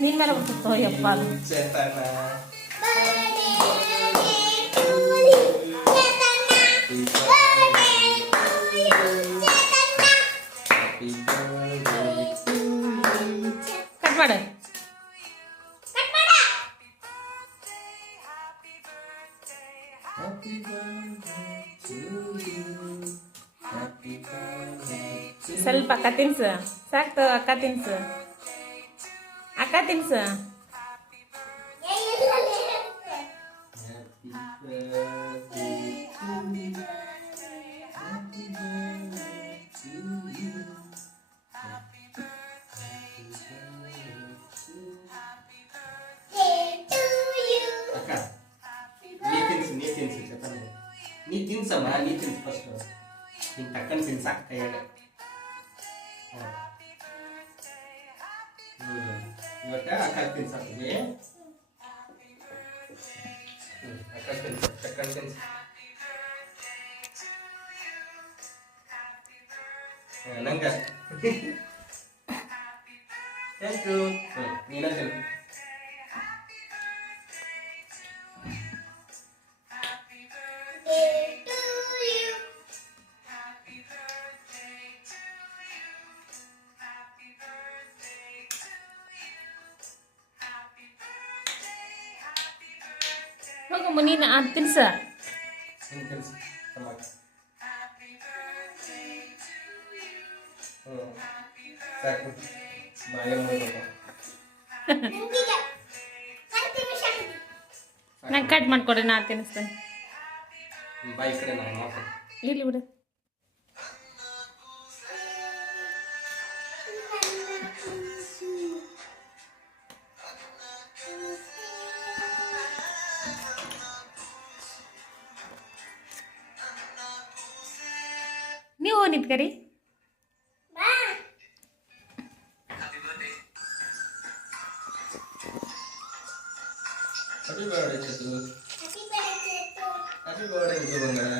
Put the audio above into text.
ನಿನ್ನ ಮೇಲೆ ಬಿಡ್ತೋ ಯಪ್ಪ ಅದು. ಕಟ್ ಮಾಡು. ಸ್ವಲ್ಪ ಅಕ್ಕ ತಿನ್ಸು ಸಾಕ್ತು. ಅಕ್ಕ ತಿನ್ಸು, ಅಕ್ಕ ತಿನ್ಸು. ನೀ ತಿನ್ಸಮ್ಮ, ನೀ ತಿನ್ಸು ಫಸ್ಟ್. ನೀನು ತಕ್ಕಂಡು ತಿನ್ಸಾಕ ಕೈಯಾಗ. ಇವತ್ತ ಅಕ್ಕ ತಿನ್ಸಾಕಿದೆ. ಅಕ್ಕ ತಿನ್ಸ, ತಕ್ಕಂಡು ತಿನ್ಸ. ನಂಗ ಥ್ಯಾಂಕ್ ಯು. ನೀನ ತಿನ್ನು. ಹೋಗು ನೀನು ಅದು ತಿನ್ಸ. ತಿನ್ಸು ಟಮಾಟ. ಸಾಕು ಬಾಳೆ ಮಾಡ್ಬೇಕು. ನಂಗೆ ಕಟ್ ಮಾಡ್ಕೊಡ್ರಿ, ನಾ ತಿನ್ನಿಸ್ತೇನೆ. ಬಾಯಿ ಕಡೆ ನಾನು ಮಾಡ್ತೀನಿ. ಇಲ್ಲಿ ಬಿಡು. ನೀವು ನಿಂತ್ಕರಿ. Happy birthday Chatu. Happy birthday ಬಂಗಾರ.